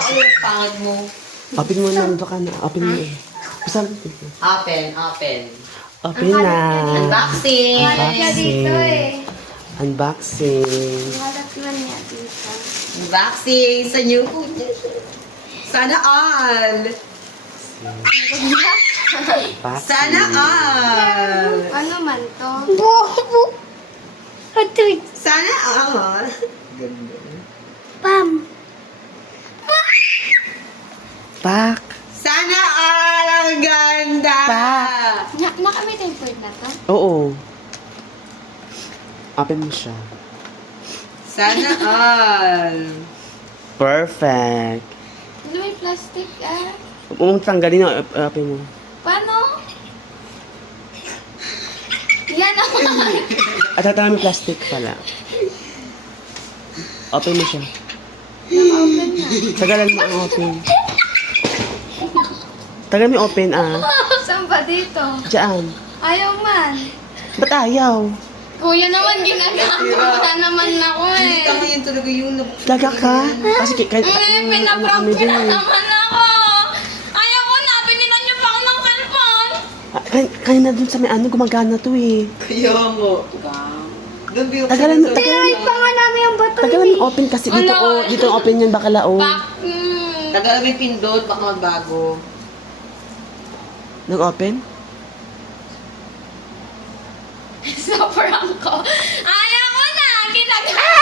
Ano yung pangit mo? Open mo na, nandito ka na. Open mo. Basta, Open, open. open na. Unboxing. Halat niya dito eh. Unboxing. Halat man niya dito. Unboxing sa new food. Sana all. Sana all. Ano man to? Sana all. Pam. Pak. Sana all. Ang ganda. Nakamay typhoid na to? Oo. Open mo siya. Sana all. Perfect. Ano may plastic ah? Huwag tanggalin na. Open mo. Paano? Yan o. At tatama may plastic pala. Open mo siya. Naka-open na. Tagalan mo ang open. Tagal mo yung open Saan ba dito? Diyan. Ayaw man. Ba't ayaw? Kuya naman ginagamit na naman ako eh. Tama yun talaga yung Gaga ka? Kasi kahit Pinaprank ko na naman ako. Ayaw ko na. Pinilan niyo pa ako ng cellphone. Kanina dun sa may gumagana to eh. Kaya mo. Tagalan mo. Tinry pa nga namin yung bato Tagalan mo open kasi dito Wala. dito open yan bakala Tagal may pindot, baka magbago. Nag-open? Sa prank ko. Ayaw ko na. Ginagawa.